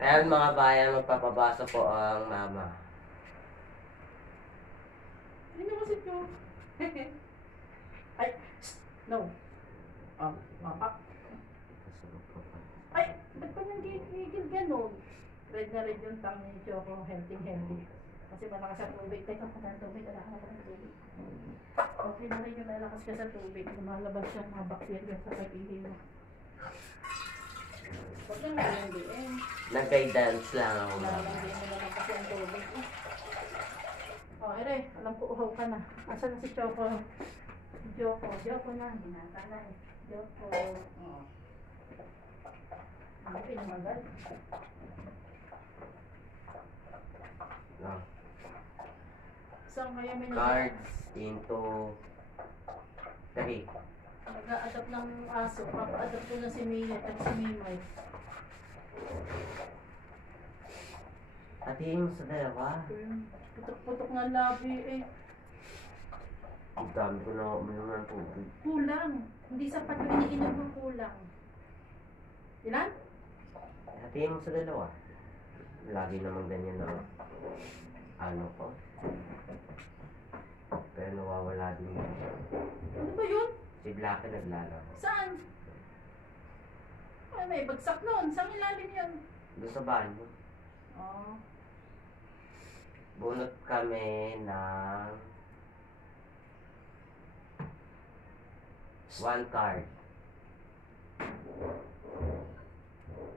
Ayan mga bayan, magpapabasa po ang mama. Hindi naman si Joe. Ay, no. Mama. Ay, ba't pa nagigil gano'n? Red na red yung tongue ni Choco, healthy. Kasi malakas sa tubig. Teka pa ng tubig, anak ka ng tubig. Okay na rin yung malakas ka sa tubig. Lumalabas siya mga bakterya sa pag-ihi mo. Huwag lang nalandiin. Nag-guidance lang ako mama. Nalandiin mo na lang kasi ang tubig. Oh, ere, alam ko uhaw ka na. Asan na si Choco? Joko na. Hinata na eh. Joko. Oh. Ano pinamagal? No. Saan kaya may Cards into 3. nag-a-adapt ng aso? Papa-adapt ko na si Mia at si Mimay. Hatiin mo sa dalawa. Putok-putok ng labi eh. Ang dami ko na uminom ng tubig. Kulang. Hindi sapat yung iniinom mo, kulang. Ilan? Hatiin mo sa dalawa. Lagi namang ganyan na ano ko. Pero nawawala din yun. Ano ba yun? Si Blackie naglalaro. Saan? Ay, may bagsak nun. Saan ilalim yun? Doon sa banyo. Oh. Bunot kami ng 1 card.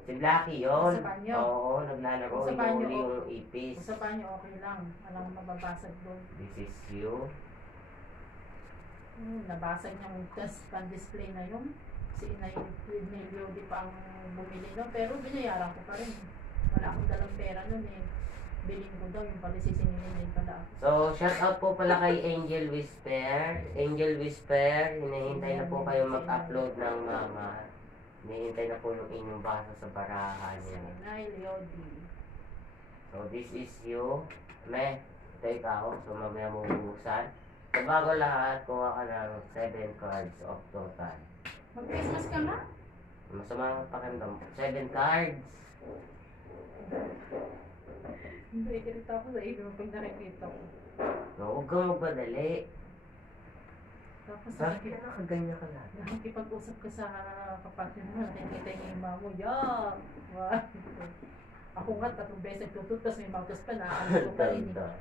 Si Blackie yun. Sa banyo? Oo, naglalaro. Sa banyo, Inuuli oh. yung ipis. Sa banyo, okay lang. Walang mababasag doon. This is you. Nabasag niyang test pan-display na yun. Si Inay Nelio di pa ang bumili nun. Pero binayaran ko pa rin. Wala akong dalang pera nun eh. Bilhin ko daw yung pala sisingilin pala ako. So, shout out po pala kay Angel Whisper. Angel Whisper, hinihintay na po kayo mag-upload ng mama. Hinihintay na po yung inyong basa sa barahan Si niya. Inay Leody. So, this is you. Me, ito ikaw. So, mamaya mo bubuksan. So, bago lahat, kuha ka ng 7 cards of total. Mag-Christmas ka na? Masama ang pakindam. 7 cards. Hindi, irita ako sa iyo pag nakikita ko. No, huwag kang magpadali. Tapos Bakit nakaganyan ka lang? nakikipag-usap ka sa kapatid mo, nakikita yung ima mo, yak! Wow. Ako nga, 3 beses nagtutut, tapos may magkas pa, naaamoy ko pa rin eh.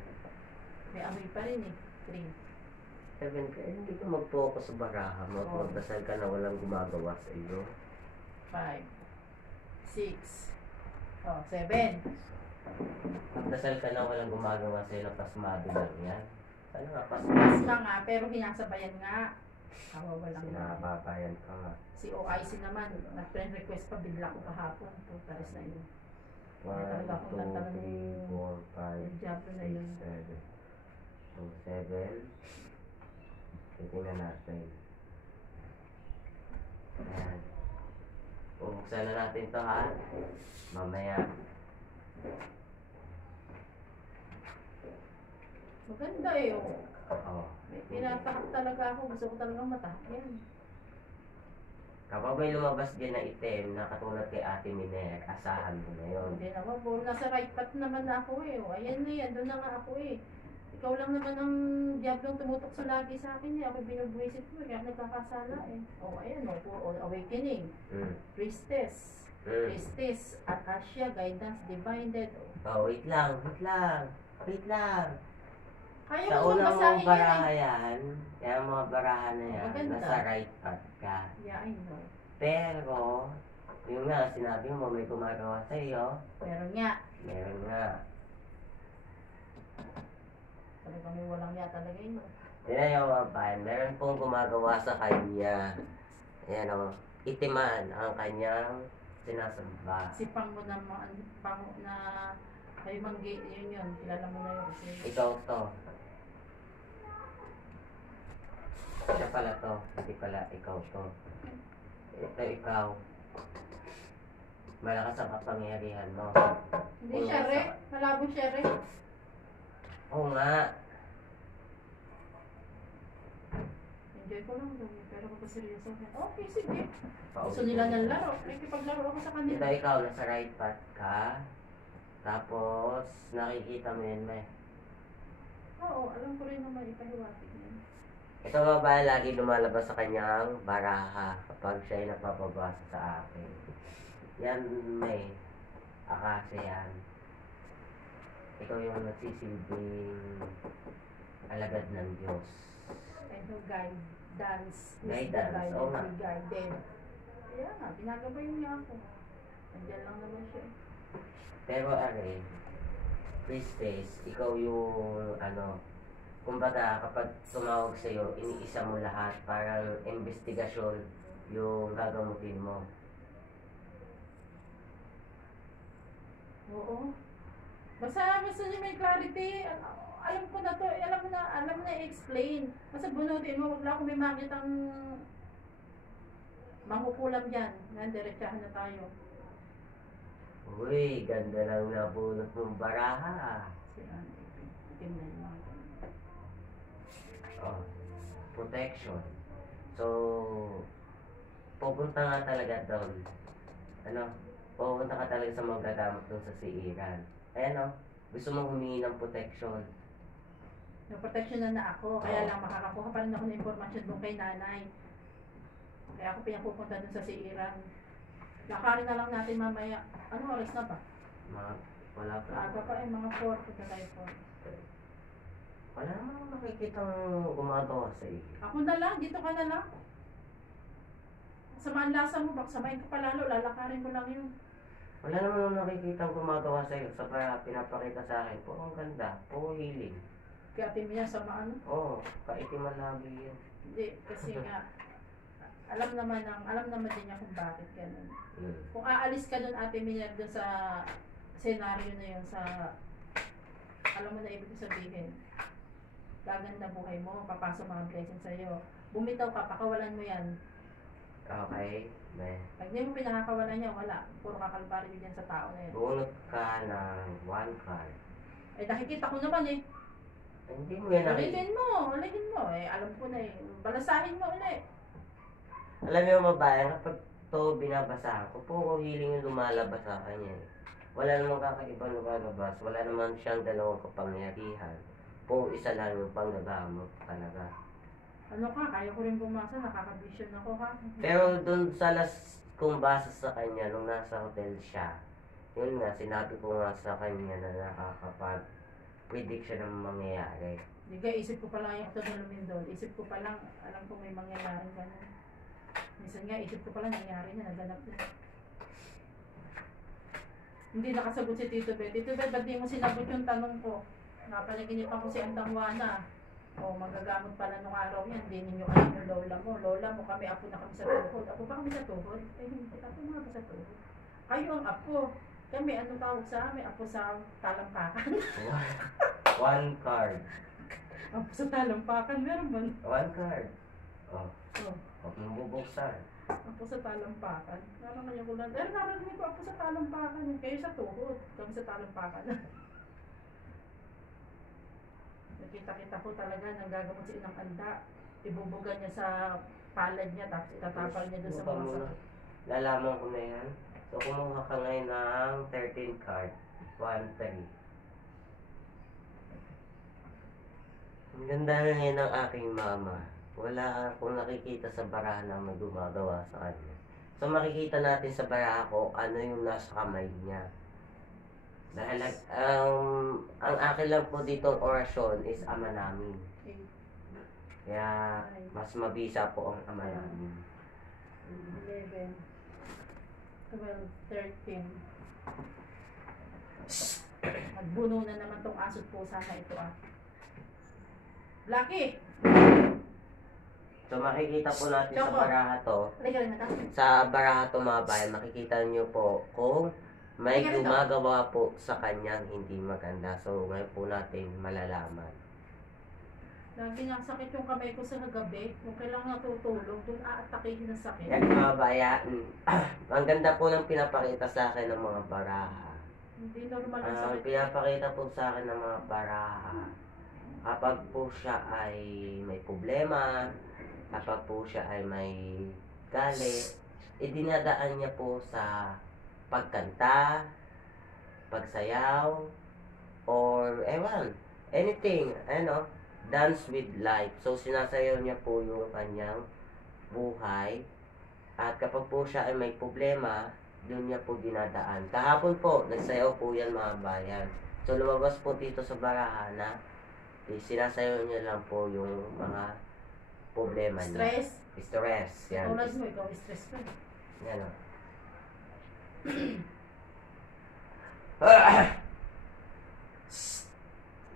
May amoy pa rin eh. 3. 7 ka, hindi ka mag-focus sa baraha mo. Oo. Magdasal ka na walang gumagawa sa iyo. 5. 6. Oh, 7. Magdasal ka na walang gumagawa sa iyo na pasmado lang yan. Ano nga, Mas pasmado? na nga, pero hinasabayan nga. Kawawa lang nga. Sinababayan ka nga. Si OIC naman, nag-friend request pa, bigla ko kahapon. Totalis na yun. 1, 2, 3, 4, 5, Diablo na 6, yun. 7. So, 7. Titingnan natin. Ayan. Bubuksan na natin to ha. Mamaya. Maganda eh. Oh. Oo. May pinatahak talaga ako. Gusto ko talagang matahak yan. Kapag may lumabas din na item na katulad kay Ate Miner, asahan mo na yun. Hindi naman po. Nasa right path naman na ako eh. Oh, ayan na yan. Doon na nga ako eh. Ikaw lang naman ang diablong tumutok lagi sa akin eh. Ako binubuisit mo. Kaya nagkakasala eh. Oh, ayan o. Oh, awakening. Priestess. Priestess. Akasha. Guidance. Divided. Oh, wait lang. Wait lang. Kaya Sa mo unang basahin mong baraha yan eh. yan, kaya ang mga baraha na yan, Maganda. nasa right path ka. Yeah, I know. Pero, yung nga, sinabi mo may gumagawa sa iyo, Meron nga. meron nga. Talaga may walang ya talaga yun. Tignan yung mga pan, meron pong gumagawa sa kanya. Ayan o, itiman ang kanyang sinasamba. Si Pang mo na, Pang na, kayo manggi, yun. Kilala mo na yun. Kasi, Ikaw to. Siya pala to, hindi pala ikaw to. Ito ikaw. Malakas ang kapangyarihan mo. hindi siya re. Malabo siya re. Oo nga. Bigay ko lang daw. Pero kung seryoso ka, okay, sige. Gusto Paulit nila ulit. ng laro. Nakikipaglaro ako sa kanila. Ito ikaw, nasa right path ka. Tapos, nakikita mo yun, may. Oo, alam ko rin naman ipahiwatig niya. Ito babae lagi lumalabas sa kanyang baraha kapag siya ay nagpapabasa sa akin. Yan, may. Akase yan. Ikaw yung nagsisilbing alagad ng Diyos. Ano, guidance. Guidance, oo nga. Guided. Kaya nga, ginagabay niya ako. Nandiyan lang naman siya. Pero Priestess, ikaw yung kumbaga kapag tumawag sa'yo, iniisa mo lahat, parang investigasyon yung gagamutin mo. Oo. Basta niya may clarity. Alam ko na to, alam mo na i-explain. Basta bunutin mo, wag lang kung may makitang mangkukulam dyan. Yan, diretsahan na tayo. Uy, ganda lang nabunot mong baraha. Kasi itim na yung mga ganun. Oh, protection. So, pupunta nga talaga doon. Pupunta ka talaga sa mga gagamit doon sa siiran. Gusto mong humingi ng protection. Yung protection na ako, kaya lang makakakuha pa rin ako ng informasyon doon kay nanay. Kaya ako pinapupunta doon sa siiran. Lakarin na lang natin mamaya. Ano oras na ba? Wala pa. Aga pa mga 4, punta tayo 4. Wala namang nakikitang gumagawa sa iyo. Ako na lang, dito ka na lang. Samaan lasa mo, baka samayin ko pa lalo, lalakarin ko lang yun. Wala namang nakikitang gumagawa sa iyo. Sa pinapakita sa akin, po ang ganda, po healing. Kaya atin niya sama ano? Oo, kaitiman lagi yun. Hindi, kasi nga, alam naman din niya kung bakit ganun. Mm. Kung aalis ka doon, Ate Minyar, doon sa scenario na yun, sa, alam mo na ibig sabihin, gaganda buhay mo, papasok mga blessing sa'yo. Bumitaw ka, pakawalan mo yan. Okay, Pag hindi mo pinakakawalan niya, wala. Puro kakalbaryo dyan sa tao na yun. bunot ka ng 1 card. Eh, nakikita ko naman eh. Hindi mo yan nakikita. Ulitin mo. Eh, alam ko na eh. Balasahin mo ulit. Alam mo mabayan, kapag to binabasahan ko, puro healing yung lumalabas sa kanya. Wala namang kakaibang lumalabas. Wala naman siyang dalawang kapangyarihan. Puro isa lang yung panggagamot talaga. Ano ka, kaya ko rin bumasa, nakaka-vision ako ha. Pero dun sa last kong basa sa kanya, nung nasa hotel siya, yun nga, sinabi ko nga sa kanya na nakakapag-predict siya ng mangyayari. Hindi ka, isip ko pa lang yung ito na lumindol. Isip ko pa lang, alam ko may mangyayari ganun. Minsan nga, isip ko pa lang nangyari na, naganap na. Hindi nakasagot si Tito Bet. Tito Bet, ba't di mo sinagot yung tanong ko? Napanaginip ako si Andang Juana. O, magagamot pala nung araw yan. Hindi ninyo kayo yung lola mo. Lola mo, kami, apo na kami sa tuhod. Apo ba kami sa tuhod? Eh, hindi. Apo nga ba sa tuhod? Kayo ang apo. Kami, ano tawag sa amin? Apo sa talampakan. 1 card. Apo sa talampakan, meron ba? 1 card. Oh, Oh, huwag mong bubuksan. apo sa talampakan. Meron kanya ko lang. Narinig ko, apo sa talampakan. Kayo sa tuhod. Kami sa talampakan. Nakita-kita ko talaga nang gagamot si Inang Anda. Ibubugan niya sa palad niya, tapos itatapal niya doon sa mga sakit. Lalaman ko na yan. So, kumuha ka ngayon ng 13 card. 1-3. Ang ganda na ngayon ng aking mama. Wala akong nakikita sa baraha na may gumagawa sa kanya. So, makikita natin sa baraha ko ano yung nasa kamay niya. Dahil ang akin lang po ditong orasyon is Ama Namin. Kaya mas mabisa po ang Ama Namin. 11, 12, 13. Nagbuno na naman tong aso't pusa na ito ah. Blackie! So makikita po natin sa Choco. baraha to. Halika rin na ta. Sa baraha to mga bayan, makikita niyo po kung may Halika rito. gumagawa po sa kanyang hindi maganda. So ngayon po natin malalaman. Lagi nang sakit yung kamay ko sa gabi. Kung kailangan natutulog, doon aatakihin ng sakit. Yan mga bayan, ang ganda po ng pinapakita sa akin ng mga baraha. Hindi normal ang Ang sakit. pinapakita po sa akin ng mga baraha, kapag po siya ay may problema, kapag po siya ay may galit, idinadaan niya po sa pagkanta, pagsayaw, or ewan, anything, dance with life. So, sinasayaw niya po yung kanyang buhay. At kapag po siya ay may problema, doon niya po dinadaan. Kahapon po, nagsayaw po yan mga bayan. So, lumabas po dito sa baraha na sinasayaw niya lang po yung mga problema niya. Stress. Yan. Tulad mo, ikaw stress ka. Yan o.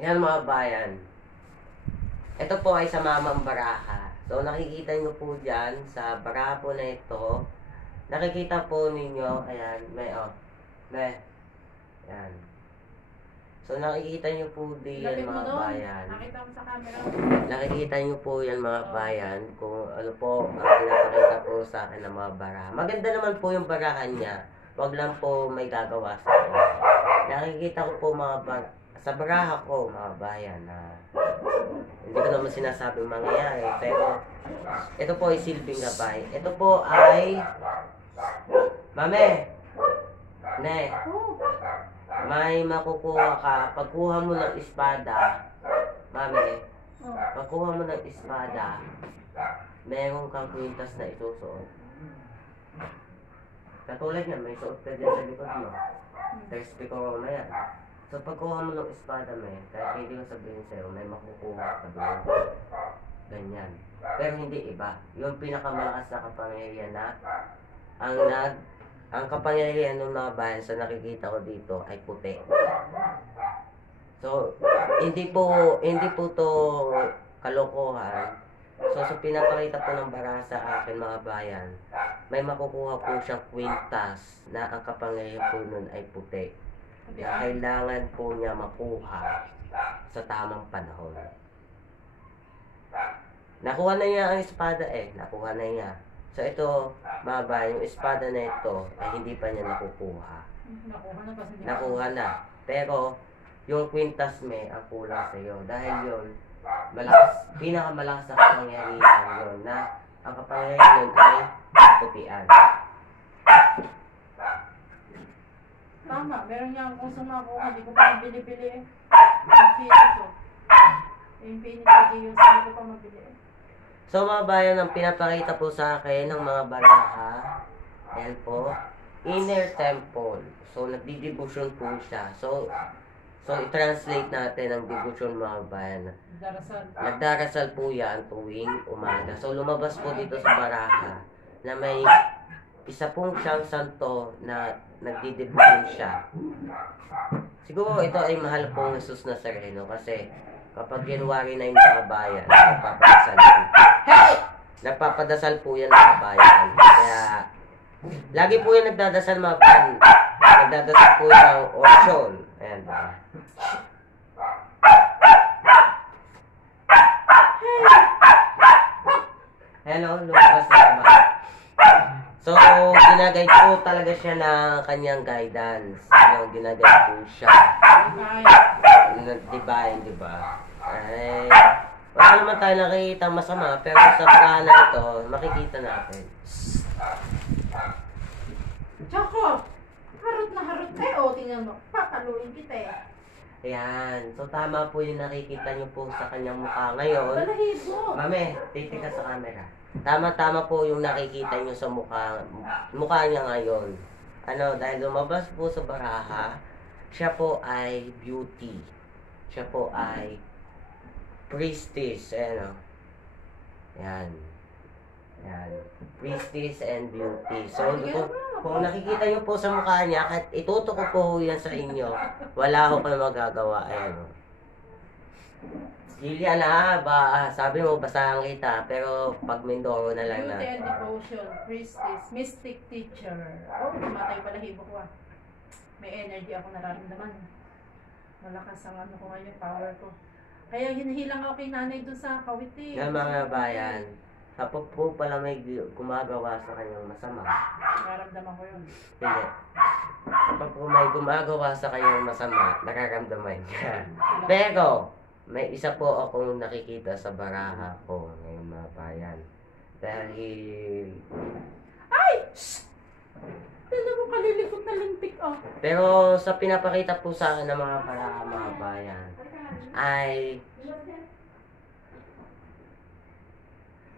Yan mga bayan. Ito po ay sa Mamang Baraha. So nakikita nyo po dyan sa baraha po na ito. Nakikita po ninyo, ayan, may. Yan. So nakikita nyo po din Lapit mo mga doon. bayan. Nakita mo sa camera. Nakikita nyo po yan mga bayan kung ano po ang pinapakita po sa akin ng mga baraha. Maganda naman po yung barahan niya. Wag lang po may gagawa sa akin. Nakikita ko po sa baraha ko mga bayan na hindi ko naman sinasabing mangyayari. Pero ito po ay silbing gabay. Ito po ay Mame! Ne! May makukuha ka. Pagkuha mo ng espada, Mame, pagkuha mo ng espada, meron kang kwintas na isusuot. Katulad niya, may suot ka dyan sa likod mo. Thirsty corona yan. So pagkuha mo ng espada, kahit hindi ko sabihin sa'yo, may makukuha ka doon. Ganyan. Pero hindi iba. Yung pinakamalakas na kapangyarihan na ang kapangyarihan ng mga bayan sa nakikita ko dito ay puti. So, hindi po to kalokohan. So, sa pinapakita po ng baraha sa akin mga bayan, may makukuha po siyang kwintas na ang kapangyarihan po nun ay puti. Na kailangan po niya makuha sa tamang panahon. Nakuha na niya ang espada nakuha na niya. So ito, mga bayan, yung espada na ito ay hindi pa niya nakukuha. Nakuha na kasi. Nakuha na. Pero, yung kwintas ang kulang sa iyo. Dahil yun, pinakamalakas na kapangyarihan yun na ang kapangyarihan yun ay putian. Tama, meron niya akong kusong makuha. Hindi ko pa mabili-bili Infinity ko. Infinity yung sabi ko pa mabili So mga bayan, ang pinapakita po sa akin ng mga baraha, ayan po, inner temple. So nagdi-devotion po siya. So i-translate natin ang devotion mga bayan. Nagdarasal po yan tuwing umaga. So lumabas po dito sa baraha na may isa pong siyang santo na nagdi-devotion siya. Siguro ito ay mahal pong Jesus Nazareno kasi kapag January 9 mga bayan, nagpapadasal yan. Hey! Nagpapadasal po yan mga bayan. Kaya, lagi po yan nagdadasal mga bayan. Nagdadasal po yan ng orasyon. Ayan ba? Hello, lumabas na ba? So, ginaguide po talaga siya ng kanyang guidance. Ginaguide po siya. Divine, di ba? Ay, wala naman tayo nakikita masama, pero sa baraha na ito, makikita natin. Choco! Harot na harot kayo. Tingnan mo. Papaluin kita Ayan. So, tama po yung nakikita niyo po sa kanyang mukha ngayon. Balahibo! Mame, titik ka sa camera. Tama-tama po yung nakikita niyo sa mukha niya ngayon. Dahil lumabas po sa baraha, siya po ay beauty. Siya po ay priestess. Yan. Priestess and beauty. So, kung nakikita niyo po sa mukha niya, kahit ituto ko po yan sa inyo, wala ko kayo magagawa. Lilian sabi mo, basahan kita, pero pag Mindoro na lang na. Beauty and devotion, priestess, mystic teacher. Oh, tumatay balahibo ko May energy ako nararamdaman. Malakas ang ko ngayon, power ko. Kaya hinihilang ako kay nanay doon sa Kawiti. Yan mga bayan, kapag po pala may gumagawa sa kanyang masama. Nararamdaman ko yun. Hindi. Kapag po may gumagawa sa kanyang masama, nakaramdaman niya. Pero, may isa po akong nakikita sa baraha ko ngayon mga bayan. Dahil... Ay! Shh! Tignan mo, kalilikot na lintik, oh. Pero sa pinapakita po sa akin ng mga baraka mga bayan, ay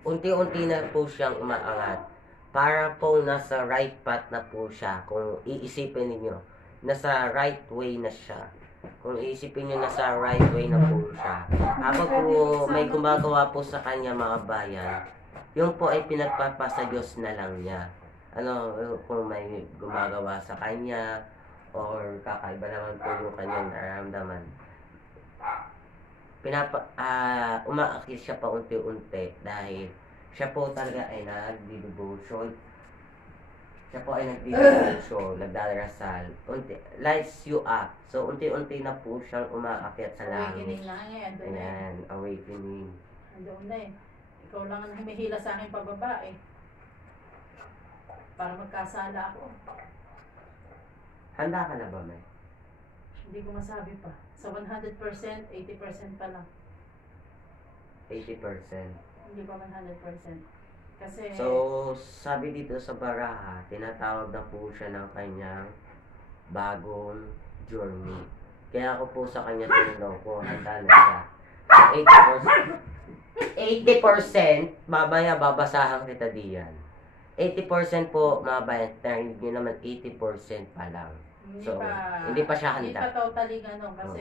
unti-unti na po siyang umaangat. Para po nasa right path na po siya. Kung iisipin ninyo, nasa right way na siya. Kung iisipin nyo, nasa right way na po siya. Kapag po may gumagawa po sa kanya mga bayan, yung po ay pinagpapasa Diyos na lang niya. Ano, kung may gumagawa sa kanya, or kakaiba naman po yung kanyang nararamdaman. Umaakit siya pa unti-unti dahil siya po talaga ay nagdi-devotion. Siya po ay nagdi-devotion, nagdarasal. Lights you up. So, unti-unti na po siyang umaakyat sa langit. Awakening na ngayon, doon na eh. Ayan, awakening. Doon na eh. Ikaw lang ang humihila sa akin pababa eh. Para magkasala ako. Handa ka na ba, May? Hindi ko masabi pa. Sa 100%, 80% pa lang. 80%. Hindi pa 100%. Kasi, So, sabi dito sa baraha, tinatawag na po siya ng kanyang bagong journey. Kaya ako po sa kanya tinanong kung handa na siya. So, 80%, mamaya babasahan kita diyan. 80% po, mamaya, narinig nyo naman 80% pa lang. So, hindi pa siya Hindi handa. pa totally ganun kasi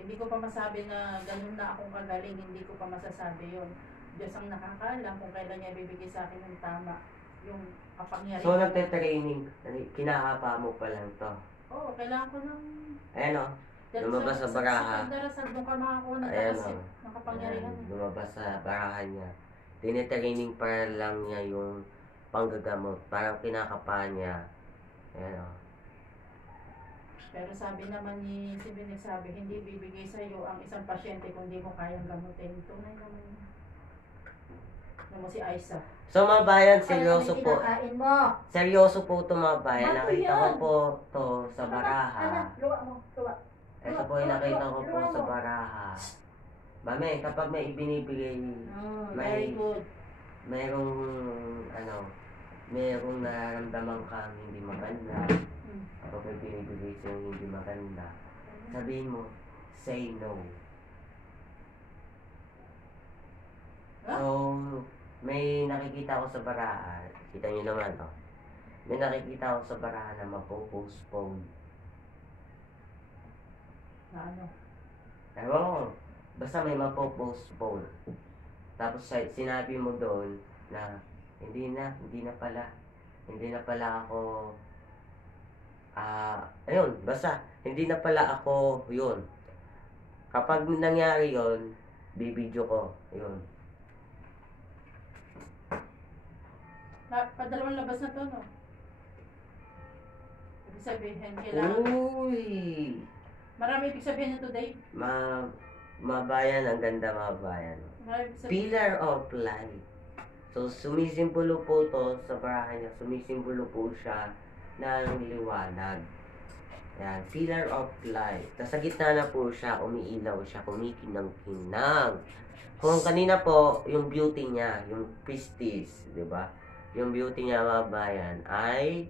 hindi ko pa masabi na ganun na akong kagaling, hindi ko pa masasabi yun. Diyos ang nakakalam kung kailan niya bibigay sa akin ng tama, yung kapangyarihan. So, nagte-training, kinahapa mo pa lang to. Oo, kailangan ko ng... Ayan o, lumabas sa baraha. Sa darasal, doon ka makakuha ng Ayan takasip, o. ng kapangyarihan. Ayan, lumabas sa barahan niya. Tinitraining pa lang niya yung panggagamot. Parang kinakapa niya. Ayan o. Pero sabi naman ni si Binig, sabi, hindi bibigay sa iyo ang isang pasyente kung hindi mo kayang gamutin. Tunay naman yun. Ano mo si Aiza? So mga bayan, seryoso Ano yung po. kinakain mo? Seryoso po ito mga bayan. Bato Nakita ko yan. po to sa baraha. Luwa mo, luwa. Ito po yung nakita ko po sa baraha. Mami, kapag may ibinibigay, Very good. merong merong nararamdaman kang hindi maganda. Kapag may binibigay sa'yo hindi maganda, sabihin mo, say no. So, may nakikita ko sa baraha, kita nyo naman, oh. May nakikita ko sa baraha na mapopostpone. Na ano? Ewan ko, basta may mapopostpone. Tapos sinabi mo doon na hindi na pala ako ayun, basta hindi na pala ako yun. Kapag nangyari yun, bibidyo ko yun. Padalawang labas na to, no? Ibig sabihin, kailangan... Uy! Marami ibig sabihin nito, Dave. Mabayan, ang ganda mabayan. Marami ibig sabihin. Pillar of light. So, sumisimbolo po to sa barahan niya. Sumisimbolo po siya ng liwanag. Ayan, pillar of light. Sa gitna na po siya, umiilaw siya, kumikinang-kinang. Kung kanina po, yung beauty niya, yung pistis, di ba? Yung beauty niya, mga bayan, ay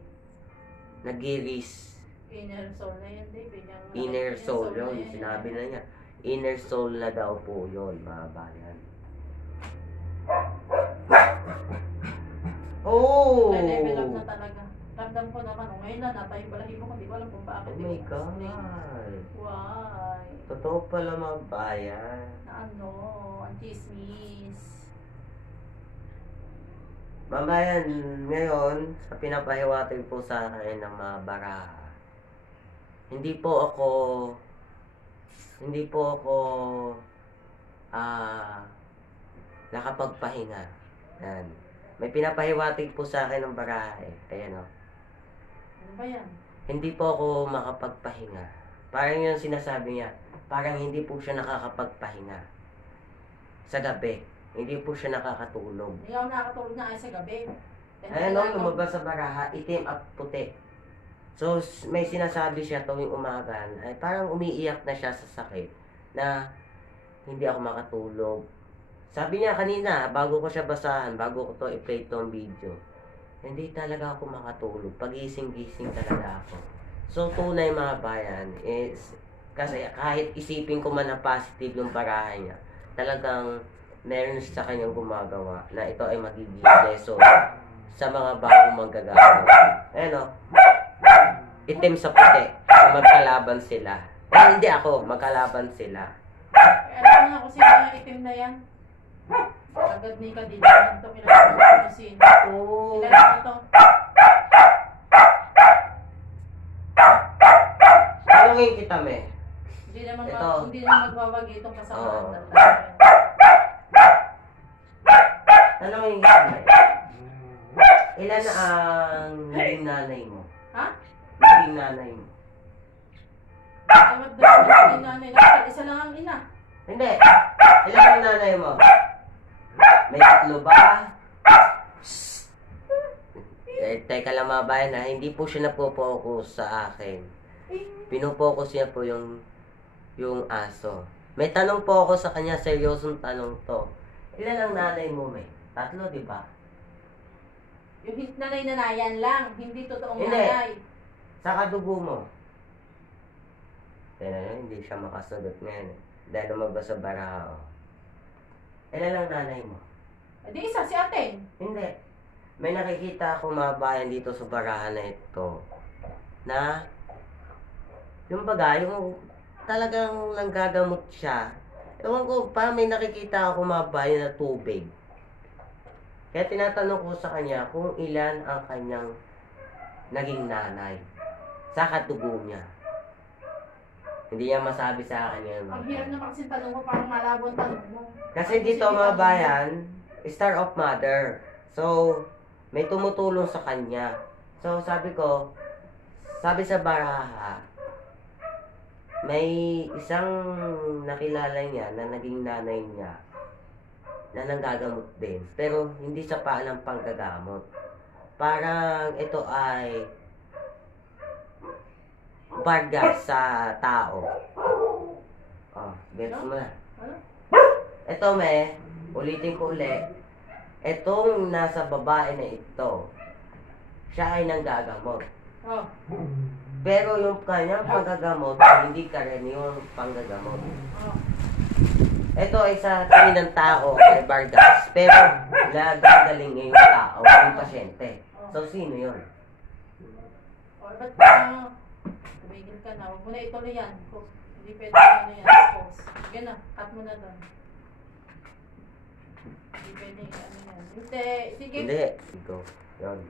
nagiris. Inner soul na yan, Dave. Inner soul na yun, yan. sinabi na niya. Inner soul na daw po yun, mga bayan. Oh! May level up na talaga. Ramdam ko naman, ngayon na natay yung balahibo ko, hindi ko alam kung bakit. Oh di my ko God! explain. Why? Totoo pala, mga bayan. Na ano, ang chismis. Mamayan, ngayon, sa pinapahiwatig po sa akin ng mga baraha, hindi po ako nakapagpahinga. Yan. May pinapahiwatig po sa akin ng baraha eh. Ayan o. Ano ba yan? Hindi po ako makapagpahinga. Parang yung sinasabi niya, parang hindi po siya nakakapagpahinga. Sa gabi, hindi po siya nakakatulog. Hindi ako nakakatulog na ay sa gabi. Ayan o, lumabas sa baraha, itim at puti. So, may sinasabi siya tuwing umaga, ay parang umiiyak na siya sa sakit na hindi ako makatulog Sabi niya kanina, bago ko siya basahan, bago ko to i-play tong video, hindi talaga ako makatulog. Pagising-gising talaga ako. So, tunay mga bayan is, kasi kahit isipin ko man na positive yung barahan niya, talagang meron sa kanyang gumagawa na ito ay magiging lesson sa mga bagong manggagawa. Ayan o, itim sa puti, magkalaban sila. Eh, hindi ako, magkalaban sila. Alam mo nga kung sino yung itim na yan. Agad ni ka dito. Ito kinalaman ko sino. Oo. Kilala mo to. Tanungin kita, me. Hindi naman, Ito. hindi naman magwawagi itong kasamaan. Oo. Tatlo. Tanungin kita, me. Ilan ang naging nanay mo? Ha? Naging nanay mo? Dapat dapat yung nanay na. Isa lang ang ina. Hindi. Ilan ang nanay mo? May tatlo ba? Teka lang mga bayan ha, hindi po siya napopokus sa akin. Pinupokus niya po yung aso. May tanong po ako sa kanya, seryosong tanong to. Ilan ang nanay mo, may? Tatlo, di ba? Yung nanay-nanayan lang. Hindi totoong Hindi. nanay. Sa kadugo mo. Hindi siya makasagot ngayon. Dahil lumabas sa baraha. Ilan ang nanay mo? Di isa, si Aten. Hindi. May nakikita akong mga bayan dito sa barahan na ito na yung baga, yung talagang nanggagamot siya. Ewan ko, parang may nakikita akong mga bayan na tubig. Kaya tinatanong ko sa kanya kung ilan ang kanyang naging nanay sa katugo niya. Hindi niya masabi sa akin yun. Ang hirap naman kasi tanong mo, parang malabo ang tanong mo. Kasi dito mga bayan, star of mother. So, may tumutulong sa kanya. So, sabi ko, sabi sa baraha, may isang nakilala niya na naging nanay niya na nanggagamot din. Pero, hindi sa paalang panggagamot. Parang ito ay barga sa tao. Oh, gets mo na. Ano? Ito, me, ulitin ko ulit. Itong nasa babae na ito, siya ay nanggagamot. Oh. Pero yung kanyang panggagamot, hindi karaniwang panggagamot. Oh. Ito ay sa tingin ng tao ay bargas. Pero nagagaling yung tao, yung pasyente. So, sino yun? O, ba't tumigil ka na? Huwag mo na ituloy yan. Hindi pwede ano yan, expose. Sige na, cut mo na doon. Hindi pwede ano yan. Hindi, sige. Hindi. Go. Yun.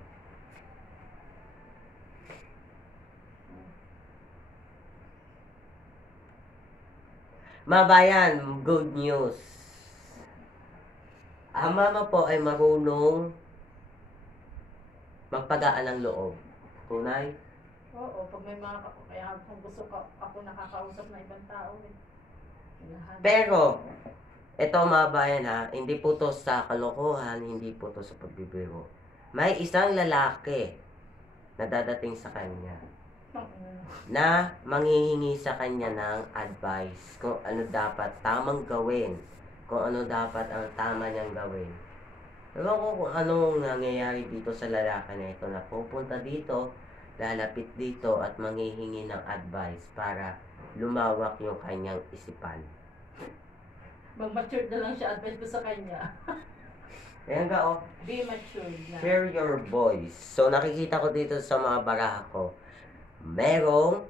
Mga bayan, good news. Ang mama po ay marunong magpagaan ng loob. Tunay? Oo, pag may mga kaya kung gusto ko, ako nakakausap na ibang tao eh. Lahat. Pero, ito mga bayan ha, hindi po to sa kalokohan, hindi po to sa pagbibiro. May isang lalaki na dadating sa kanya na manghihingi sa kanya ng advice kung ano dapat tamang gawin, kung ano dapat ang tama niyang gawin. Ewan ko kung anong nangyayari dito sa lalaki na ito na pupunta dito, lalapit dito at manghihingi ng advice para lumawak yung kanyang isipan. Mag-mature na lang siya, advice ko sa kanya. Ayan ka oh. Be matured na. Share your voice. So nakikita ko dito sa mga baraha ko, merong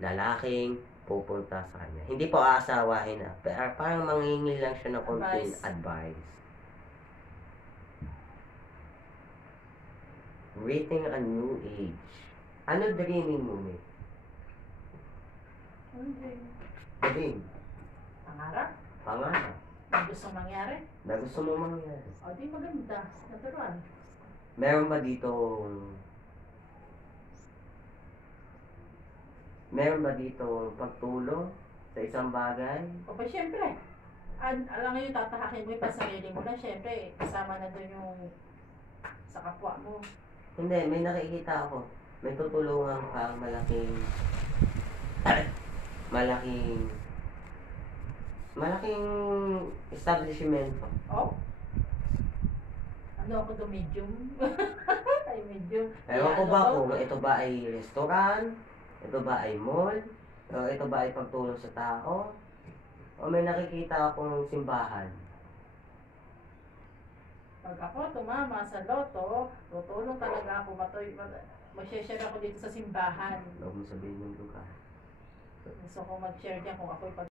lalaking pupunta sa kanya. Hindi po aasawahin na. Pero parang manghingi lang siya ng konting advice. Rating a new age. Ano dreaming mo, May? Hindi. Dream. Pangarap? Pangarap. Ang gusto mangyari? Na gusto mo mangyari. O, di maganda. Natural. Meron ba dito pagtulong sa isang bagay? O, pa syempre. Alam mo yung tatahakin mo yung pasarili mo na, syempre, kasama na doon yung sa kapwa mo. Hindi, may nakikita ako. May tutulungan kang malaking Malaking establishmento. Oh? Ano ako do medium? Ay, medium. Ewan ko Ano ba to? kung ito ba ay restaurant, ito ba ay mall, o ito ba ay pagtulong sa tao, o may nakikita akong simbahan. Pag ako tumama sa loto, tutulong talaga ako. Mag-share ako dito sa simbahan. Huwag mo sabihin yung lugar. Gusto ko mag-share dyan kung ako'y